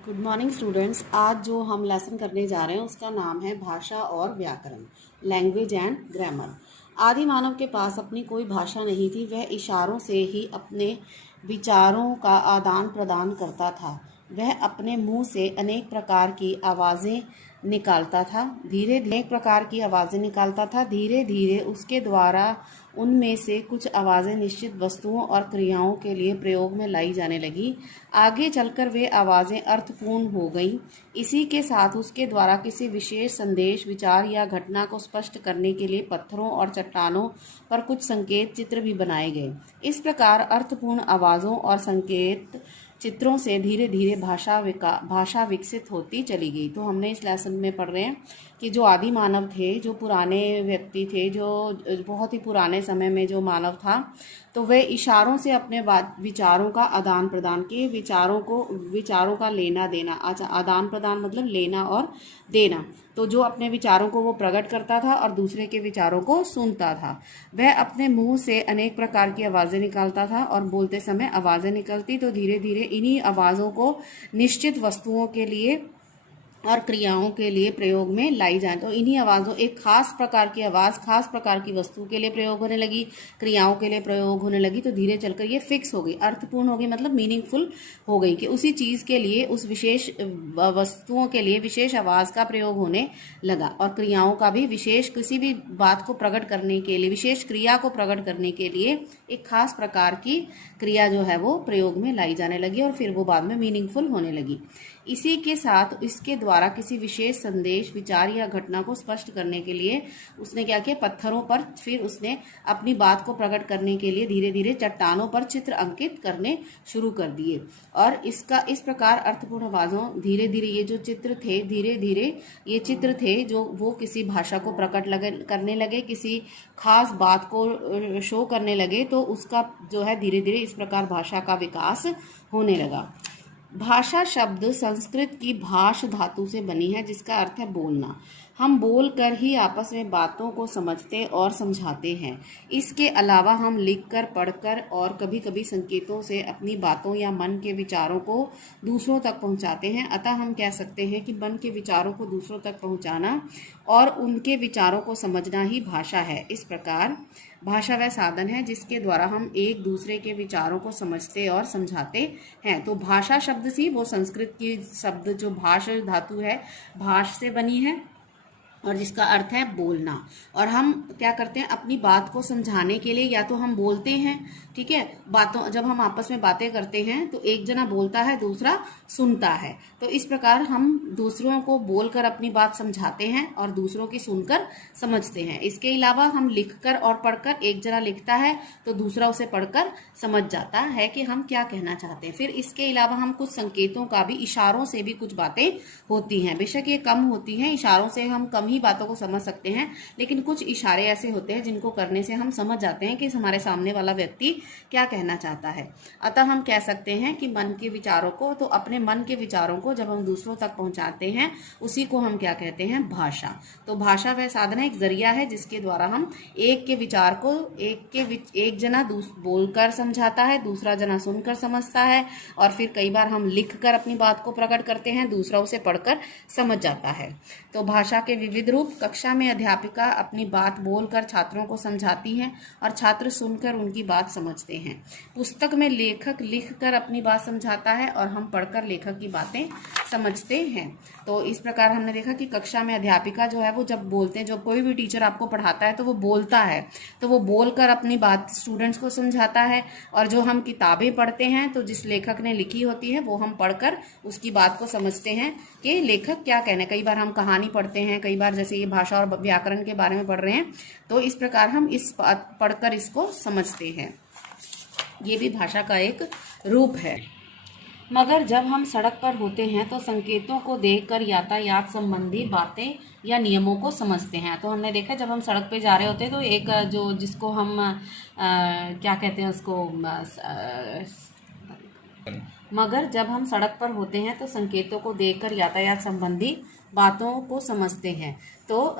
Good morning students. आज जो हम लेसन करने जा रहे हैं उसका नाम है भाषा और व्याकरण, लैंग्वेज एंड ग्रामर। आदि मानव के पास अपनी कोई भाषा नहीं थी। वह इशारों से ही अपने विचारों का आदान प्रदान करता था। वह अपने मुंह से अनेक प्रकार की आवाज़ें निकालता था। धीरे धीरे उसके द्वारा उनमें से कुछ आवाज़ें निश्चित वस्तुओं और क्रियाओं के लिए प्रयोग में लाई जाने लगी। आगे चलकर वे आवाज़ें अर्थपूर्ण हो गईं। इसी के साथ उसके द्वारा किसी विशेष संदेश, विचार या घटना को स्पष्ट करने के लिए पत्थरों और चट्टानों पर कुछ संकेत चित्र भी बनाए गए। इस प्रकार अर्थपूर्ण आवाज़ों और संकेत चित्रों से धीरे धीरे भाषा विकसित होती चली गई। तो हमने इस लेसन में पढ़ रहे हैं कि जो आदि मानव थे, जो पुराने व्यक्ति थे, जो बहुत ही पुराने समय में जो मानव था, तो वे इशारों से अपने विचारों का आदान प्रदान किए। विचारों का लेना देना, अच्छा, आदान प्रदान मतलब लेना और देना। तो जो अपने विचारों को वो प्रकट करता था और दूसरे के विचारों को सुनता था। वह अपने मुंह से अनेक प्रकार की आवाज़ें निकालता था और बोलते समय आवाज़ें निकलती तो धीरे धीरे इन्हीं आवाज़ों को निश्चित वस्तुओं के लिए और क्रियाओं के लिए प्रयोग में लाई जाए। तो इन्हीं आवाज़ों, एक खास प्रकार की आवाज़ खास प्रकार की वस्तु के लिए प्रयोग होने लगी, क्रियाओं के लिए प्रयोग होने लगी, तो धीरे चलकर ये फिक्स हो गई, अर्थपूर्ण हो गई, मतलब मीनिंगफुल हो गई कि उसी चीज़ के लिए, उस विशेष वस्तुओं के लिए विशेष आवाज़ का प्रयोग होने लगा। और क्रियाओं का भी, विशेष किसी भी बात को प्रकट करने के लिए, विशेष क्रिया को प्रकट करने के लिए एक खास प्रकार की क्रिया जो है वो प्रयोग में लाई जाने लगी और फिर वो बाद में मीनिंगफुल होने लगी। इसी के साथ इसके द्वारा किसी विशेष संदेश, विचार या घटना को स्पष्ट करने के लिए उसने क्या किया, पत्थरों पर फिर उसने अपनी बात को प्रकट करने के लिए धीरे धीरे चट्टानों पर चित्र अंकित करने शुरू कर दिए। और इस प्रकार अर्थपूर्ण आवाज़ों, धीरे धीरे ये जो चित्र थे, धीरे धीरे ये चित्र थे जो वो किसी भाषा को प्रकट करने लगे, किसी खास बात को शो करने लगे, तो उसका जो है धीरे धीरे इस प्रकार भाषा का विकास होने लगा। भाषा शब्द संस्कृत की भाष धातु से बनी है, जिसका अर्थ है बोलना। हम बोलकर ही आपस में बातों को समझते और समझाते हैं। इसके अलावा हम लिखकर, पढ़कर और कभी कभी संकेतों से अपनी बातों या मन के विचारों को दूसरों तक पहुंचाते हैं। अतः हम कह सकते हैं कि मन के विचारों को दूसरों तक पहुंचाना और उनके विचारों को समझना ही भाषा है। इस प्रकार भाषा वह साधन है जिसके द्वारा हम एक दूसरे के विचारों को समझते और समझाते हैं। तो भाषा शब्द सी, वो संस्कृत की शब्द जो भाष धातु है, भाष से बनी है और जिसका अर्थ है बोलना। और हम क्या करते हैं, अपनी बात को समझाने के लिए या तो हम बोलते हैं, ठीक है, जब हम आपस में बातें करते हैं तो एक जना बोलता है, दूसरा सुनता है। तो इस प्रकार हम दूसरों को बोलकर अपनी बात समझाते हैं और दूसरों की सुनकर समझते हैं। इसके अलावा हम लिखकर और पढ़कर, एक जना लिखता है तो दूसरा उसे पढ़कर समझ जाता है कि हम क्या कहना चाहते हैं। फिर इसके अलावा हम कुछ संकेतों का भी, इशारों से भी कुछ बातें होती हैं। बेशक ये कम होती हैं, इशारों से हम कम ही बातों को समझ सकते हैं, लेकिन कुछ इशारे ऐसे होते हैं जिनको करने से हम समझ जाते हैं कि हमारे सामने वाला व्यक्ति क्या कहना चाहता है। अतः हम कह सकते हैं कि मन के विचारों को, तो अपने मन के विचारों को जब हम दूसरों तक पहुंचाते हैं उसी को हम क्या कहते हैं, भाषा। तो भाषा वह साधन है, एक जरिया है जिसके द्वारा हम एक के विचार को एक जना बोलकर समझाता है, दूसरा जना सुनकर समझता है, और फिर कई बार हम लिखकर अपनी बात को प्रकट करते हैं, दूसरा उसे पढ़कर समझ जाता है। तो भाषा के विविध रूप। कक्षा में अध्यापिका अपनी बात बोलकर छात्रों को समझाती हैं और छात्र सुनकर उनकी बात समझते हैं। पुस्तक में लेखक लिखकर अपनी बात समझाता है और हम पढ़कर लेखक की बातें समझते हैं। तो इस प्रकार हमने देखा कि कक्षा में अध्यापिका जो है वो जब बोलते हैं, जब कोई भी टीचर आपको पढ़ाता है तो वो बोलता है, तो वो बोलकर अपनी बात स्टूडेंट्स को समझाता है। और जो हम किताबें पढ़ते हैं तो जिस लेखक ने लिखी होती है वो हम पढ़कर उसकी बात को समझते हैं कि लेखक क्या कहना है। कई बार हम कहानी पढ़ते हैं, कई बार जैसे ये भाषा और व्याकरण के बारे में पढ़ रहे हैं, तो इस प्रकार हम इस पढ़कर इसको समझते हैं। ये भी भाषा का एक रूप है। मगर जब हम सड़क पर होते हैं तो संकेतों को देखकर यातायात संबंधी बातें या नियमों को समझते हैं। तो हमने देखा जब हम सड़क पे जा रहे होते हैं तो एक जो जिसको हम क्या कहते हैं उसको मगर जब हम सड़क पर होते हैं तो संकेतों को देखकर यातायात संबंधी बातों को समझते हैं। तो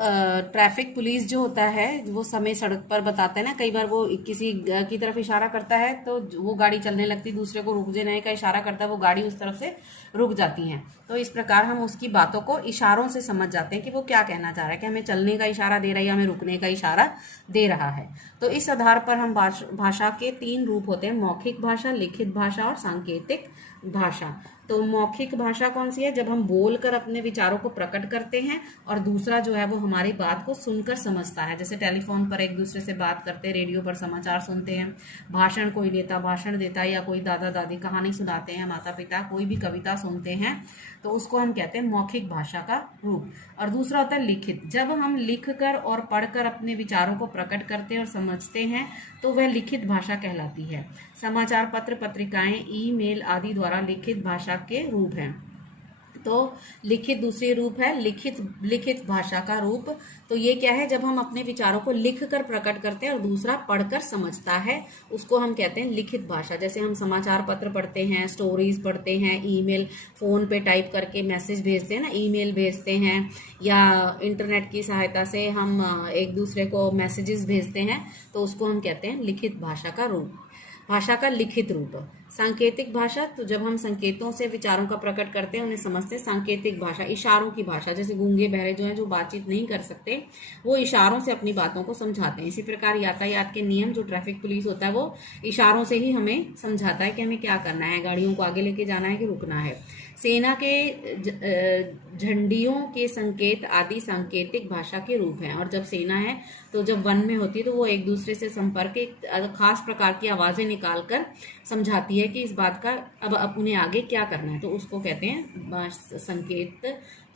ट्रैफिक पुलिस जो होता है वो समय सड़क पर बताता है ना, कई बार वो किसी की तरफ इशारा करता है तो वो गाड़ी चलने लगती, दूसरे को रुक जाने का इशारा करता है, वो गाड़ी उस तरफ से रुक जाती है। तो इस प्रकार हम उसकी बातों को इशारों से समझ जाते हैं कि वो क्या कहना चाह रहा है, कि हमें चलने का इशारा दे रहा है या हमें रुकने का इशारा दे रहा है। तो इस आधार पर हम भाषा के 3 रूप होते हैं, मौखिक भाषा, लिखित भाषा और सांकेतिक भाषा। तो मौखिक भाषा कौन सी है? जब हम बोलकर अपने विचारों को प्रकट करते हैं, और दूसरा जो है वो हमारी बात को सुनकर समझता है। जैसे टेलीफोन पर एक दूसरे से बात करते हैं, रेडियो पर समाचार सुनते हैं, भाषण कोई नेता भाषण देता है, या कोई दादा दादी कहानी सुनाते हैं, माता पिता कोई भी कविता सुनते हैं, तो उसको हम कहते हैं मौखिक भाषा का रूप। और दूसरा होता है लिखित। जब हम लिखकर और पढ़कर अपने विचारों को प्रकट करते हैं और समझते हैं तो वह लिखित भाषा कहलाती है। समाचार पत्र, पत्रिकाएं, ईमेल आदि द्वारा लिखित भाषा के रूप हैं। तो लिखित दूसरी रूप है, लिखित भाषा का रूप। तो ये क्या है? जब हम अपने विचारों को लिखकर प्रकट करते हैं और दूसरा पढ़कर समझता है, उसको हम कहते हैं लिखित भाषा। जैसे हम समाचार पत्र पढ़ते हैं, स्टोरीज पढ़ते हैं, ईमेल फोन पे टाइप करके मैसेज भेजते हैं ना, ईमेल भेजते हैं, या इंटरनेट की सहायता से हम एक दूसरे को मैसेजेस भेजते हैं, तो उसको हम कहते हैं लिखित भाषा का रूप, भाषा का लिखित रूप। सांकेतिक भाषा, तो जब हम संकेतों से विचारों का प्रकट करते हैं, उन्हें समझते हैं। सांकेतिक भाषा, इशारों की भाषा। जैसे गूंगे बहरे जो हैं, जो बातचीत नहीं कर सकते, वो इशारों से अपनी बातों को समझाते हैं। इसी प्रकार यातायात के नियम, जो ट्रैफिक पुलिस होता है, वो इशारों से ही हमें समझाता है कि हमें क्या करना है, गाड़ियों को आगे लेके जाना है कि रुकना है। सेना के झंडियों के संकेत आदि सांकेतिक भाषा के रूप हैं। और जब सेना है तो जब वन में होती है तो वो एक दूसरे से संपर्क, एक खास प्रकार की आवाजें निकालकर समझाती है कि इस बात का अब उन्हें आगे क्या करना है, तो उसको कहते हैं संकेत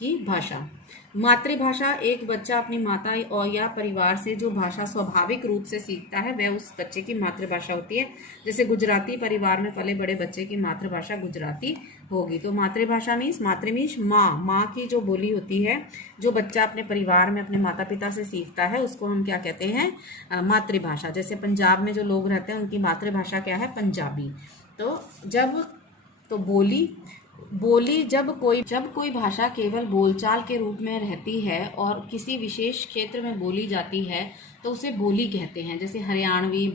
की भाषा। मातृभाषा, एक बच्चा अपनी माता और या परिवार से जो भाषा स्वाभाविक रूप से सीखता है वह उस बच्चे की मातृभाषा होती है। जैसे गुजराती परिवार में पले बड़े बच्चे की मातृभाषा गुजराती होगी। तो मातृभाषा मीन्स, मातृ मीन्स माँ की जो बोली होती है, जो बच्चा अपने परिवार में अपने माता पिता से सीखता है, उसको हम क्या कहते हैं? मातृभाषा। जैसे पंजाब में जो लोग रहते हैं उनकी मातृभाषा क्या है? पंजाबी। तो बोली जब कोई भाषा केवल बोलचाल के रूप में रहती है और किसी विशेष क्षेत्र में बोली जाती है तो उसे बोली कहते हैं। जैसे हरियाणवी,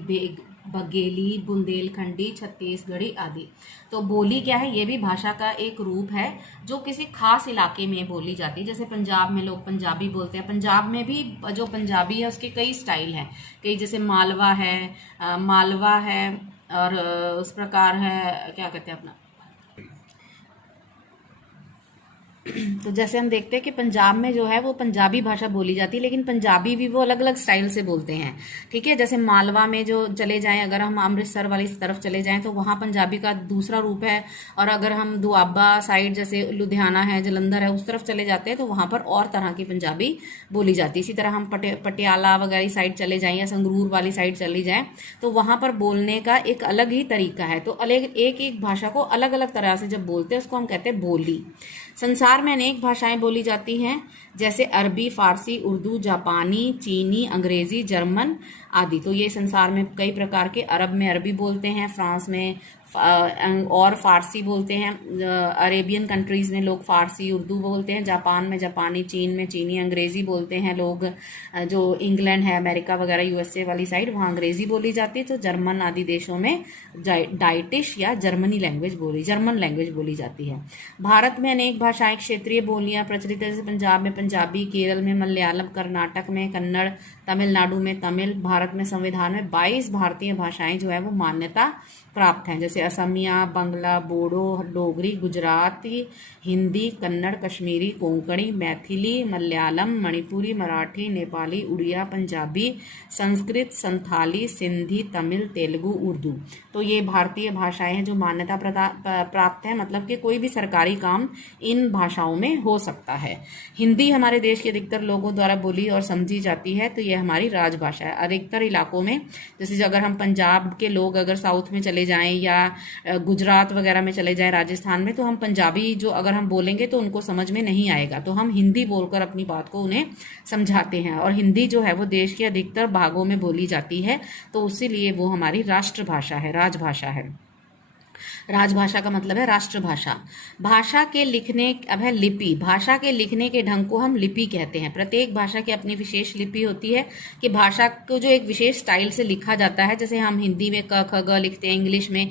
बघेली, बुंदेलखंडी, छत्तीसगढ़ी आदि। तो बोली क्या है? ये भी भाषा का एक रूप है जो किसी खास इलाके में बोली जाती है। जैसे पंजाब में लोग पंजाबी बोलते हैं। पंजाब में भी जो पंजाबी है उसके कई स्टाइल हैं, कई, जैसे मालवा है और उस प्रकार है, क्या कहते हैं अपना, तो जैसे हम देखते हैं कि पंजाब में जो है वो पंजाबी भाषा बोली जाती है, लेकिन पंजाबी भी वो अलग अलग स्टाइल से बोलते हैं। ठीक है, जैसे मालवा में जो चले जाएं, अगर हम अमृतसर वाली तरफ चले जाएं तो वहाँ पंजाबी का दूसरा रूप है। और अगर हम दुआबा साइड, जैसे लुधियाना है, जलंधर है, उस तरफ चले जाते हैं तो वहाँ पर और तरह की पंजाबी बोली जाती है। इसी तरह हम पटियाला वगैरह साइड चले जाएं या संगरूर वाली साइड चली जाएं तो वहाँ पर बोलने का एक अलग ही तरीका है। तो एक एक भाषा को अलग अलग तरह से जब बोलते हैं उसको हम कहते हैं बोली। संसार में अनेक भाषाएं बोली जाती हैं, जैसे अरबी, फारसी, उर्दू, जापानी, चीनी, अंग्रेजी, जर्मन आदि। तो ये संसार में कई प्रकार के, अरब में अरबी बोलते हैं, फ्रांस में और फारसी बोलते हैं, अरेबियन कंट्रीज में लोग फारसी उर्दू बोलते हैं, जापान में जापानी, चीन में चीनी, अंग्रेजी बोलते हैं लोग। जो इंग्लैंड है, अमेरिका वगैरह, यूएसए वाली साइड, वहाँ अंग्रेजी बोली जाती है। तो जर्मन आदि देशों में डाइटिश या जर्मन लैंग्वेज बोली जाती है। भारत में अनेक भाषाएं, क्षेत्रीय बोलियां प्रचलित है, जैसे पंजाब में पंजाबी, केरल में मलयालम, कर्नाटक में कन्नड़, तमिलनाडु में तमिल। भारत में संविधान में 22 भारतीय भाषाएं जो है वो मान्यता प्राप्त हैं, जैसे असमिया, बंगला, बोडो, डोगरी, गुजराती, हिंदी, कन्नड़, कश्मीरी, कोंकणी, मैथिली, मलयालम, मणिपुरी, मराठी, नेपाली, उड़िया, पंजाबी, संस्कृत, संथाली, सिंधी, तमिल, तेलुगु, उर्दू। तो ये भारतीय भाषाएं हैं जो मान्यता प्राप्त है, मतलब कि कोई भी सरकारी काम इन भाषाओं में हो सकता है। हिंदी हमारे देश के अधिकतर लोगों द्वारा बोली और समझी जाती है, तो ये हमारी राजभाषा है। अधिकतर इलाकों में, जैसे अगर हम पंजाब के लोग अगर साउथ में चले जाएं या गुजरात वगैरह में चले जाएं, राजस्थान में, तो हम पंजाबी जो अगर हम बोलेंगे तो उनको समझ में नहीं आएगा, तो हम हिंदी बोलकर अपनी बात को उन्हें समझाते हैं। और हिंदी जो है वो देश के अधिकतर भागों में बोली जाती है, तो इसीलिए वो हमारी राष्ट्रभाषा है, राजभाषा है। राजभाषा का मतलब है राष्ट्रभाषा। भाषा के लिखने, अब है लिपि। भाषा के लिखने के ढंग को हम लिपि कहते हैं। प्रत्येक भाषा की अपनी विशेष लिपि होती है कि भाषा को जो एक विशेष स्टाइल से लिखा जाता है, जैसे हम हिंदी में क ख ग लिखते हैं, इंग्लिश में